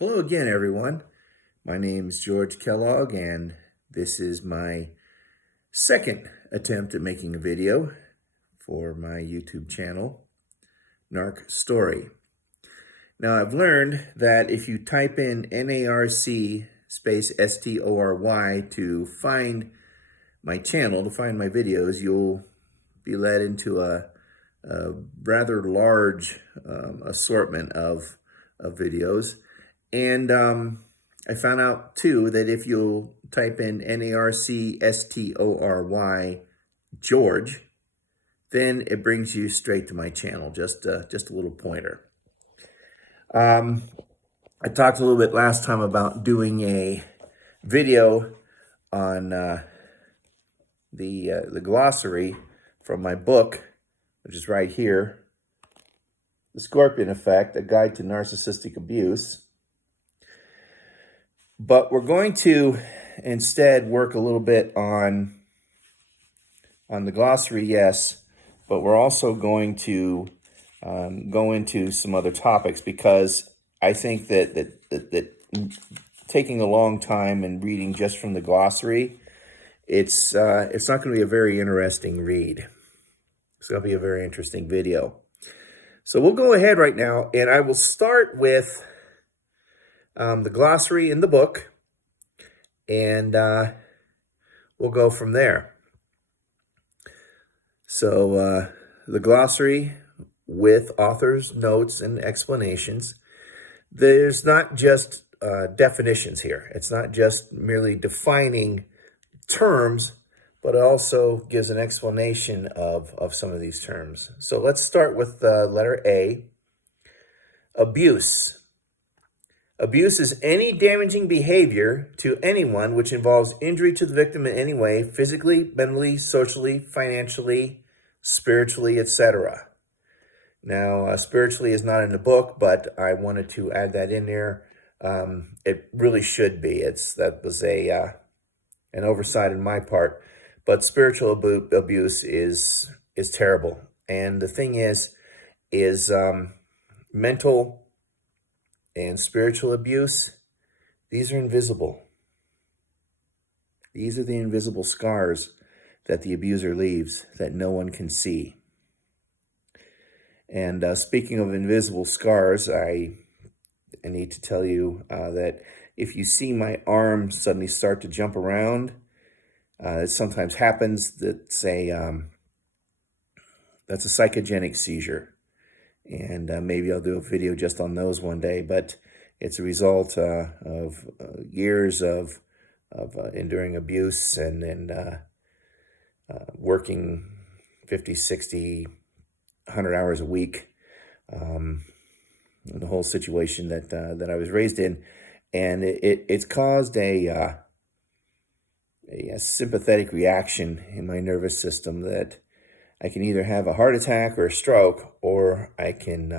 Hello again, everyone. My name is George Kellogg, and this is my second attempt at making a video for my YouTube channel, Narc Story. Now, I've learned that if you type in NARC space STORY to find my channel, to find my videos, you'll be led into a rather large assortment of videos. And I found out, too, that if you'll type in NARCSTORY George, then it brings you straight to my channel, just a little pointer. I talked a little bit last time about doing a video on the glossary from my book, which is right here, The Scorpion Effect, A Guide to Narcissistic Abuse. But we're going to instead work a little bit on the glossary, yes, but we're also going to go into some other topics, because I think that taking a long time and reading just from the glossary, it's not going to be a very interesting read. It's going to be a very interesting video. So we'll go ahead right now, and I will start with the glossary in the book, and we'll go from there. So the glossary with author's notes and explanations. There's not just definitions here. It's not just merely defining terms, but it also gives an explanation of some of these terms. So let's start with letter A, abuse. Abuse is any damaging behavior to anyone which involves injury to the victim in any way, physically, mentally, socially, financially, spiritually, etc. Now, spiritually is not in the book, but I wanted to add that in there. It really should be. That was an oversight on my part. But spiritual abuse is terrible. And the thing is mental and spiritual abuse, these are invisible. These are the invisible scars that the abuser leaves that no one can see. And speaking of invisible scars, I need to tell you that if you see my arm suddenly start to jump around, it sometimes happens. That's a psychogenic seizure. And maybe I'll do a video just on those one day, but it's a result of years of enduring abuse and working 50, 60, 100 hours a week, the whole situation that I was raised in. And it's caused a sympathetic reaction in my nervous system that I can either have a heart attack or a stroke, or I can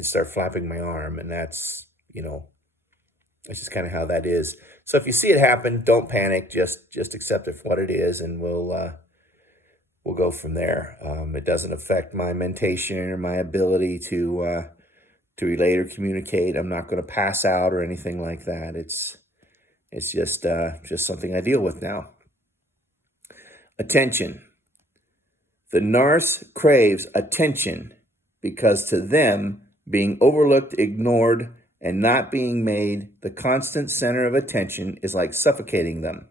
start flapping my arm, and that's just kind of how that is. So if you see it happen, don't panic. Just accept it for what it is, and we'll go from there. It doesn't affect my mentation or my ability to relate or communicate. I'm not going to pass out or anything like that. It's just something I deal with now. Attention. The narc craves attention because to them, being overlooked, ignored, and not being made the constant center of attention is like suffocating them.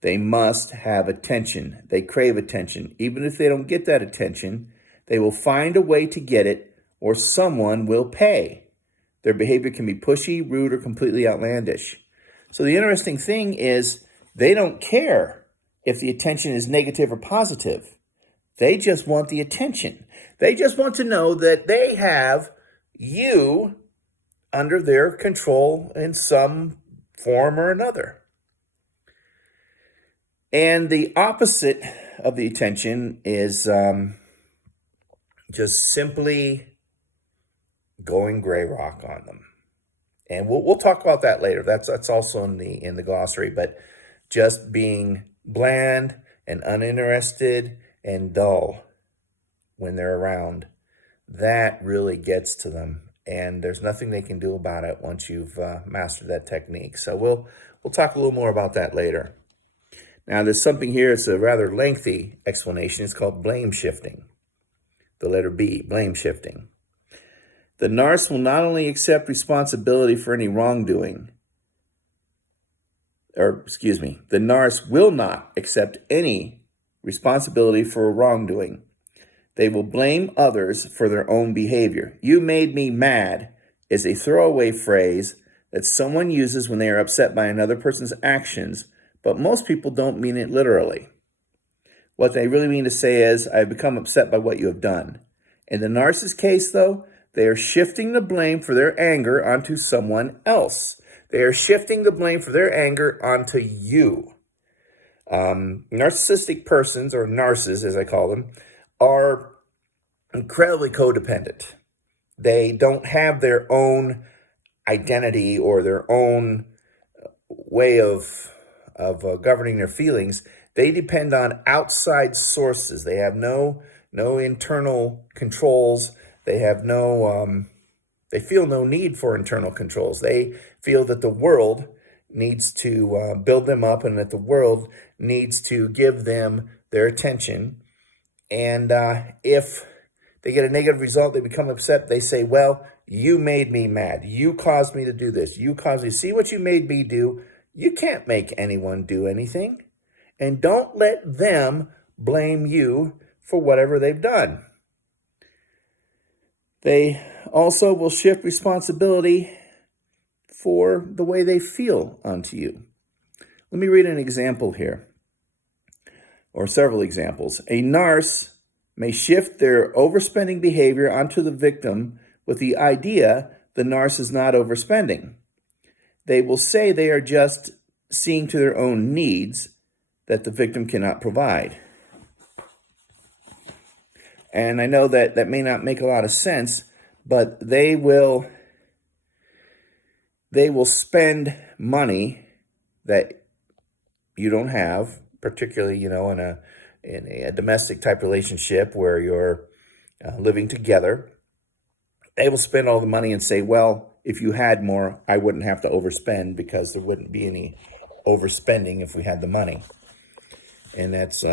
They must have attention. They crave attention. Even if they don't get that attention, they will find a way to get it, or someone will pay. Their behavior can be pushy, rude, or completely outlandish. So the interesting thing is they don't care if the attention is negative or positive. They just want the attention. They just want to know that they have you under their control in some form or another. And the opposite of the attention is just simply going gray rock on them. And we'll talk about that later. That's also in the glossary. But just being bland and uninterested and dull when they're around, that really gets to them. and there's nothing they can do about it once you've mastered that technique. So we'll talk a little more about that later. Now, there's something here, it's a rather lengthy explanation. It's called blame shifting. The letter B, blame shifting. The narc will not only accept responsibility for any wrongdoing, the narc will not accept any responsibility for wrongdoing. They will blame others for their own behavior. "You made me mad" is a throwaway phrase that someone uses when they are upset by another person's actions, but most people don't mean it literally. What they really mean to say is, "I've become upset by what you have done." In the narcissist's case, though, they are shifting the blame for their anger onto someone else. They are shifting the blame for their anger onto you. Narcissistic persons, or narcissists as I call them, are incredibly codependent. They don't have their own identity or their own way of governing their feelings. They depend on outside sources. They have no internal controls. They have they feel no need for internal controls. They feel that the world needs to build them up and that the world needs to give them their attention. And if they get a negative result, they become upset. They say, "Well, you made me mad. You caused me to do this. You caused me. See what you made me do? You can't make anyone do anything. And don't let them blame you for whatever they've done." They also will shift responsibility for the way they feel onto you. Let me read an example here, or several examples. A narc may shift their overspending behavior onto the victim with the idea the narc is not overspending. They will say they are just seeing to their own needs that the victim cannot provide. And I know that may not make a lot of sense, but they will spend money that you don't have, particularly, in a domestic type relationship where you're living together. They will spend all the money and say, "Well, if you had more, I wouldn't have to overspend because there wouldn't be any overspending if we had the money." And that's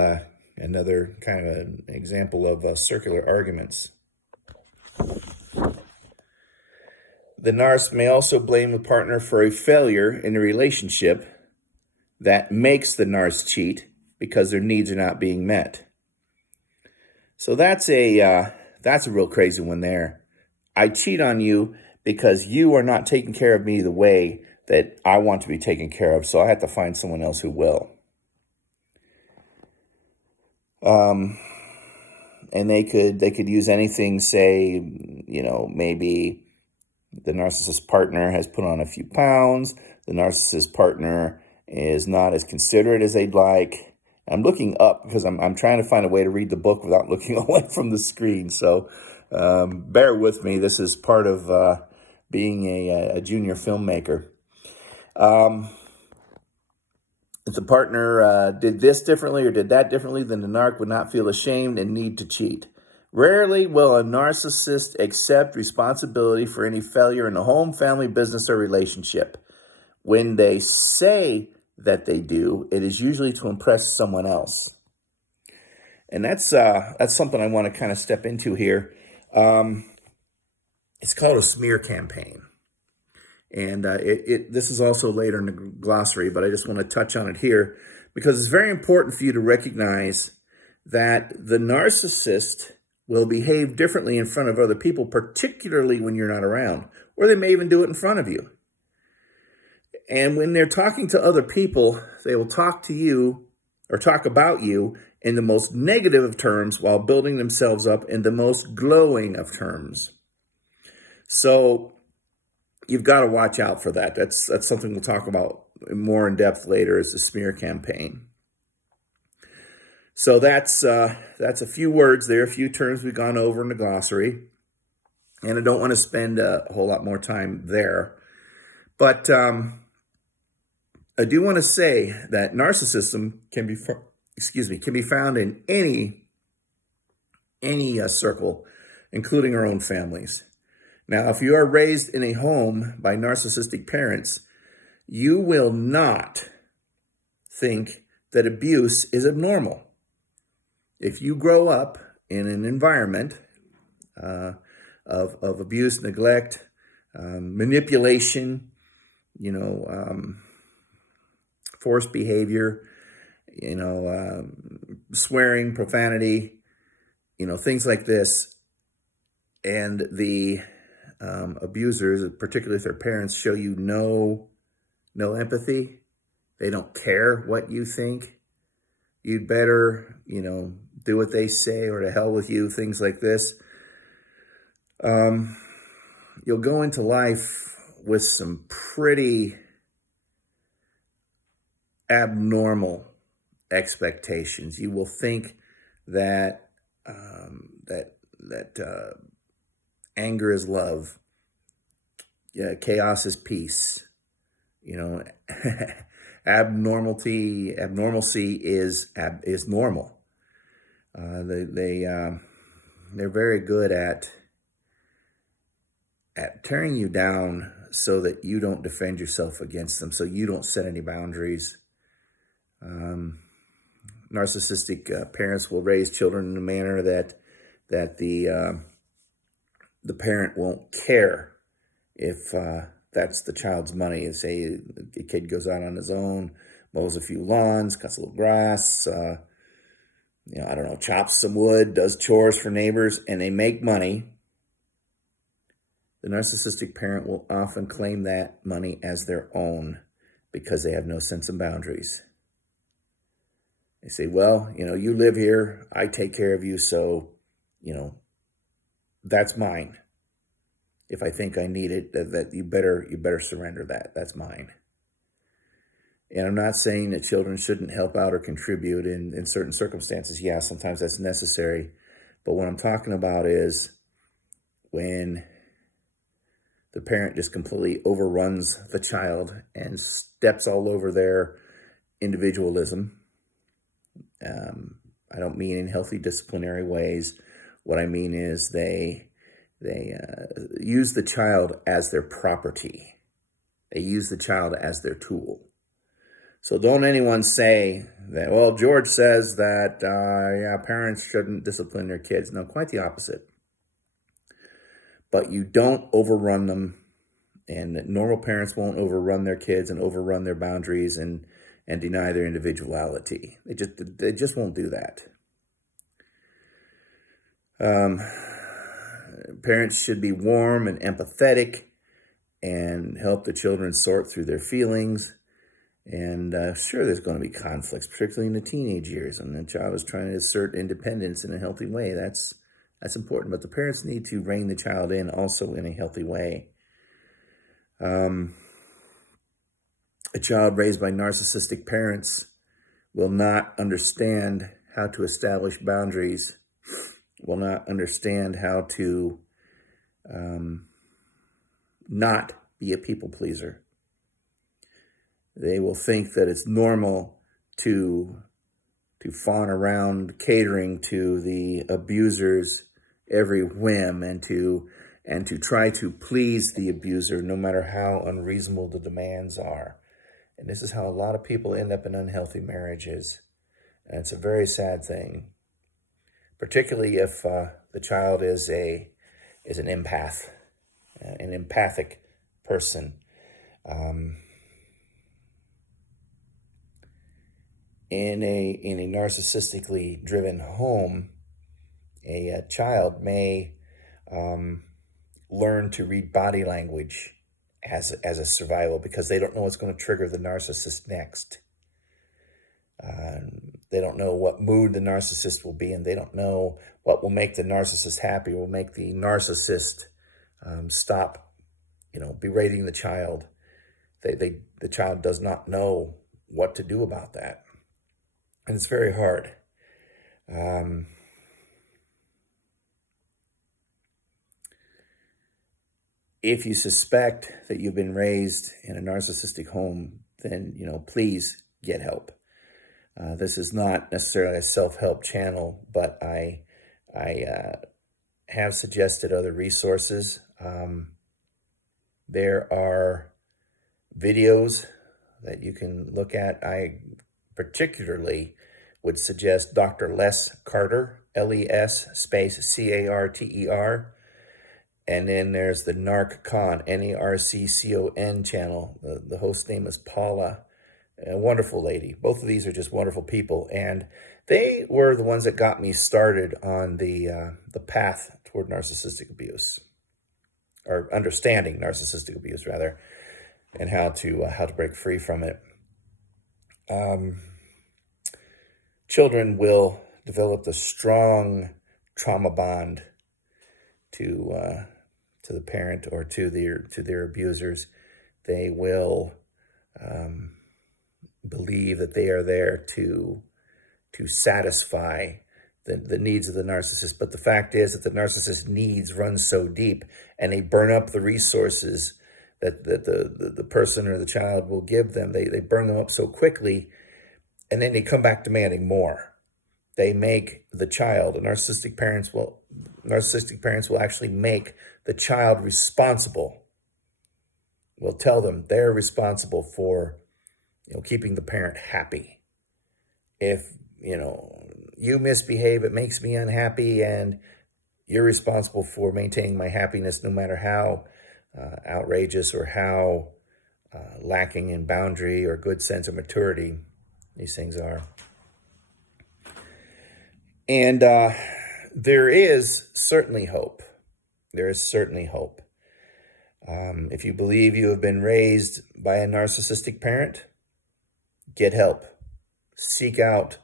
another kind of an example of circular arguments. The narc may also blame the partner for a failure in a relationship that makes the narc cheat because their needs are not being met. So that's a real crazy one there. I cheat on you because you are not taking care of me the way that I want to be taken care of, so I have to find someone else who will. And they could use anything, say, maybe the narcissist partner has put on a few pounds, the narcissist partner is not as considerate as they'd like. I'm looking up because I'm trying to find a way to read the book without looking away from the screen, so bear with me. This is part of being a junior filmmaker. If the partner did this differently or did that differently, then the narc would not feel ashamed and need to cheat. Rarely will a narcissist accept responsibility for any failure in the home, family, business, or relationship. When they say that they do, it is usually to impress someone else. And that's something I want to kind of step into here. It's called a smear campaign. And this is also later in the glossary, but I just want to touch on it here because it's very important for you to recognize that the narcissist will behave differently in front of other people, particularly when you're not around, or they may even do it in front of you. And when they're talking to other people, they will talk to you or talk about you in the most negative of terms while building themselves up in the most glowing of terms. So you've got to watch out for that. That's something we'll talk about more in depth later, is the smear campaign. So that's a few words there, a few terms we've gone over in the glossary, and I don't want to spend a whole lot more time there. But I do want to say that narcissism can be found in any circle, including our own families. Now, if you are raised in a home by narcissistic parents, you will not think that abuse is abnormal. If you grow up in an environment of abuse, neglect, manipulation, forced behavior, swearing, profanity, things like this, and the abusers, particularly if their parents, show you no empathy, they don't care what you think, you'd better, do what they say or to hell with you, things like this. You'll go into life with some pretty abnormal expectations. You will think that anger is love, chaos is peace. Abnormalcy is normal. They're very good at tearing you down so that you don't defend yourself against them, so you don't set any boundaries. Narcissistic parents will raise children in a manner that the parent won't care if that's the child's money. Say the kid goes out on his own, mows a few lawns, cuts a little grass, chops some wood, does chores for neighbors, and they make money. The narcissistic parent will often claim that money as their own because they have no sense of boundaries. They say, well, you live here, I take care of you, so, that's mine. If I think I need it, that you better surrender that. That's mine. And I'm not saying that children shouldn't help out or contribute in certain circumstances. Yeah, sometimes that's necessary. But what I'm talking about is when the parent just completely overruns the child and steps all over their individualism. I don't mean in healthy disciplinary ways. What I mean is they use the child as their property. They use the child as their tool. So don't anyone say that, well, George says that, parents shouldn't discipline their kids. No, quite the opposite. But you don't overrun them, and normal parents won't overrun their kids and overrun their boundaries and deny their individuality. They just won't do that. Parents should be warm and empathetic and help the children sort through their feelings. And sure, there's going to be conflicts, particularly in the teenage years, and the child is trying to assert independence in a healthy way. That's important, but the parents need to rein the child in also in a healthy way. A child raised by narcissistic parents will not understand how to establish boundaries, will not understand how to not be a people pleaser. They will think that it's normal to fawn around catering to the abuser's every whim and to try to please the abuser no matter how unreasonable the demands are. And this is how a lot of people end up in unhealthy marriages. And it's a very sad thing, particularly if the child is an empath, an empathic person. In a narcissistically driven home, a child may learn to read body language as a survival because they don't know what's going to trigger the narcissist next. They don't know what mood the narcissist will be in. They don't know what will make the narcissist happy, will make the narcissist stop, berating the child. The child does not know what to do about that. And it's very hard. If you suspect that you've been raised in a narcissistic home, then, please get help. This is not necessarily a self-help channel, but I have suggested other resources. There are videos that you can look at. I particularly would suggest Dr. Les Carter, LES space CARTER. And then there's the NarcCon, NARCCON channel. The host name is Paula, a wonderful lady. Both of these are just wonderful people. And they were the ones that got me started on the path toward narcissistic abuse, or understanding narcissistic abuse, rather, and how to break free from it. Children will develop the strong trauma bond to the parent or to their abusers. They will believe that they are there to satisfy the needs of the narcissist. But the fact is that the narcissist needs run so deep, and they burn up the resources that the person or the child will give them. They burn them up so quickly, and then they come back demanding more. They make the child, narcissistic parents will actually make the child responsible. Will tell them they're responsible for, keeping the parent happy. If, you misbehave, it makes me unhappy, and you're responsible for maintaining my happiness no matter how outrageous or how lacking in boundary or good sense of maturity these things are. And there is certainly hope. There is certainly hope. If you believe you have been raised by a narcissistic parent, get help. Seek out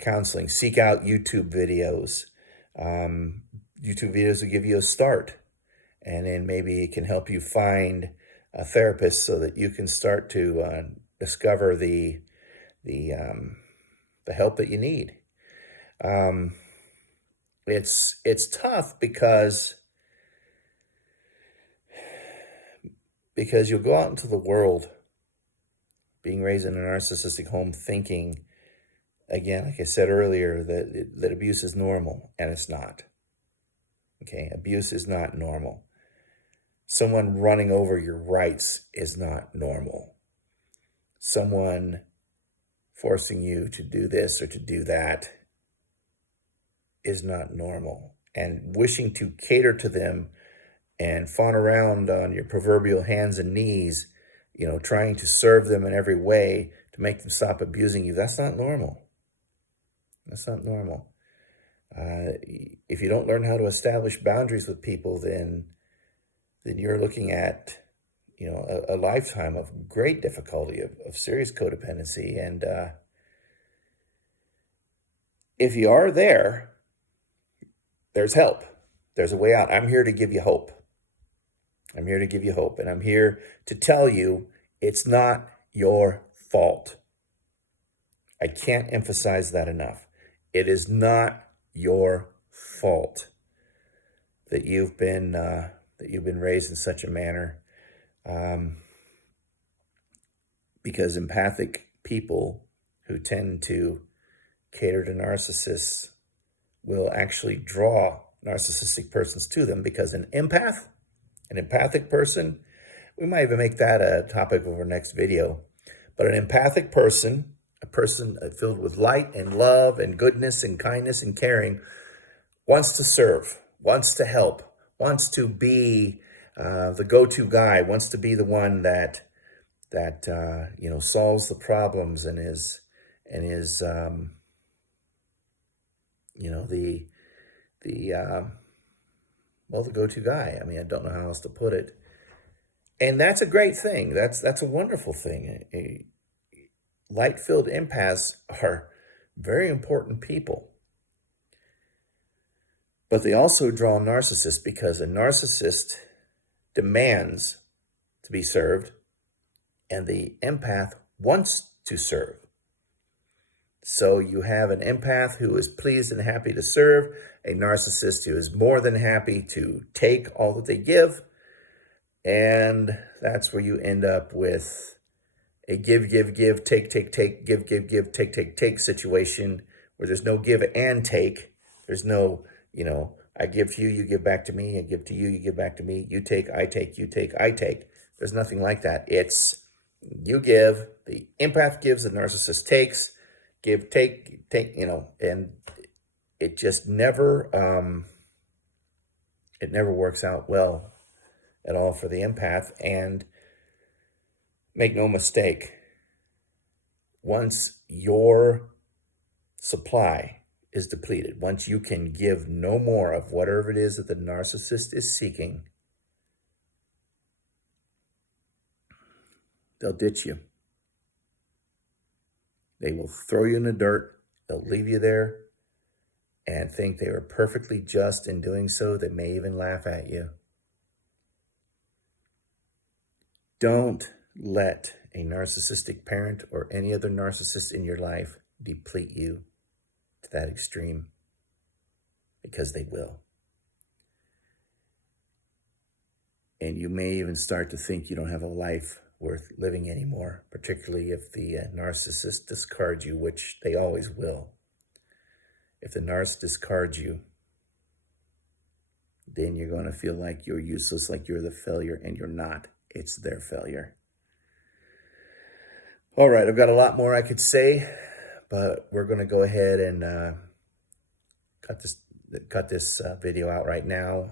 counseling. Seek out YouTube videos. YouTube videos will give you a start. And then maybe it can help you find a therapist so that you can start to discover the help that you need. It's tough because you'll go out into the world being raised in a narcissistic home thinking, again, like I said earlier, that abuse is normal, and it's not. Okay, abuse is not normal. Someone running over your rights is not normal. Someone forcing you to do this or to do that is not normal. And wishing to cater to them and fawn around on your proverbial hands and knees, trying to serve them in every way to make them stop abusing you, that's not normal. That's not normal. If you don't learn how to establish boundaries with people, then you're looking at, a lifetime of great difficulty, of serious codependency. And if you are there, there's help. There's a way out. I'm here to give you hope. I'm here to give you hope. And I'm here to tell you it's not your fault. I can't emphasize that enough. It is not your fault that you've been raised in such a manner. Because empathic people who tend to cater to narcissists will actually draw narcissistic persons to them, because an empathic person, we might even make that a topic of our next video, but an empathic person, a person filled with light and love and goodness and kindness and caring, wants to serve, wants to help, wants to be the go-to guy, wants to be the one that solves the problems and is the go-to guy. I mean, I don't know how else to put it. And that's a great thing. That's a wonderful thing. Light-filled empaths are very important people. But they also draw narcissists, because a narcissist demands to be served, and the empath wants to serve. So you have an empath who is pleased and happy to serve, a narcissist who is more than happy to take all that they give, and that's where you end up with a give, take, give, take situation where there's no give and take. There's no, I give to you, you give back to me. I give to you, you give back to me. You take, I take, you take, I take. There's nothing like that. It's you give, the empath gives, the narcissist takes, give, take, and it just never, it never works out well at all for the empath. And make no mistake, once your supply is depleted, once you can give no more of whatever it is that the narcissist is seeking, they'll ditch you. They will throw you in the dirt. They'll leave you there and think they were perfectly just in doing so. They may even laugh at you. Don't let a narcissistic parent or any other narcissist in your life deplete you to that extreme, because they will. And you may even start to think you don't have a life worth living anymore, particularly if the narcissist discards you, which they always will. If the narcissist discards you, then you're going to feel like you're useless, like you're the failure, and you're not. It's their failure. All right, I've got a lot more I could say, but we're going to go ahead and cut this video out right now.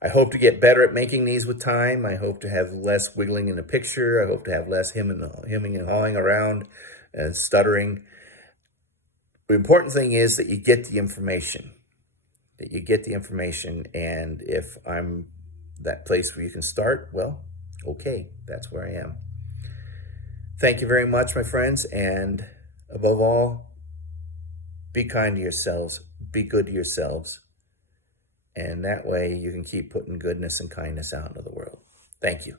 I hope to get better at making these with time. I hope to have less wiggling in the picture. I hope to have less hemming and hawing around and stuttering. The important thing is that you get the information. And if I'm that place where you can start, well, okay, that's where I am. Thank you very much, my friends. And above all, be kind to yourselves. Be good to yourselves. And that way you can keep putting goodness and kindness out into the world. Thank you.